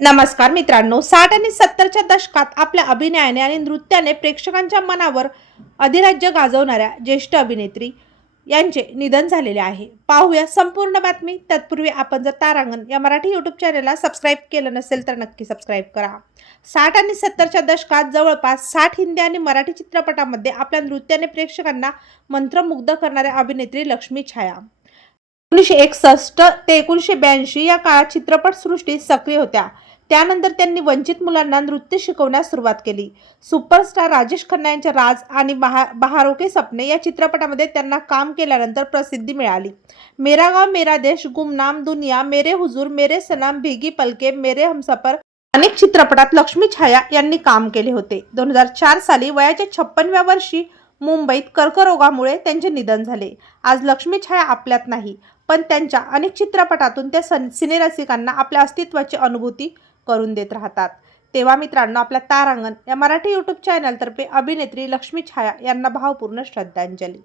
नमस्कार मित्रांनो, 60 आणि 70च्या दशकात आपल्या अभिनयाने आणि नृत्याने प्रेक्षकांच्या मनावर अधिराज्य गाजवणाऱ्या ज्येष्ठ अभिनेत्री यांचे निधन झालेले आहे. पाहूया संपूर्ण बातमी. तत्पूर्वी आपण जर तारांगण या मराठी यूट्यूब चॅनलला सबस्क्राईब केलं नसेल तर नक्की सबस्क्राईब करा. 60 आणि 70च्या दशकात जवळपास 60 हिंदी आणि मराठी चित्रपटांमध्ये आपल्या नृत्याने प्रेक्षकांना मंत्रमुग्ध करणाऱ्या अभिनेत्री लक्ष्मी छाया 1961 ते 1982 या काळात चित्रपटसृष्टीत सक्रिय होत्या. त्यानंतर त्यांनी वंचित मुलांना नृत्य शिकवण्यास सुरुवात केली. सुपरस्टार राजेश खन्ना यांच्या राज आणि बहारों के सपने या चित्रपटामध्ये त्यांना काम केल्यानंतर प्रसिद्धी मिळाली. मेरा गाव मेरा देश, गुमनाम, दुनिया, मेरे हुजूर, मेरे सनम, भीगी पलके, मेरे हमसफर अनेक चित्रपटात लक्ष्मी छाया यांनी काम केले होते. 2004 साली वयाच्या 56व्या वर्षी मुंबईत कर्करोगामुळे त्यांचे निधन झाले. आज लक्ष्मी छाया आपल्यात नाही, पण त्यांच्या अनेक चित्रपटातून त्या सिनेरसिकांना आपल्या अस्तित्वाची अनुभूती करून देत राहतात. तेव्हा मित्रांनो, आपल्या तारांगण या मराठी यूट्यूब चॅनलतर्फे अभिनेत्री लक्ष्मी छाया यांना भावपूर्ण श्रद्धांजली.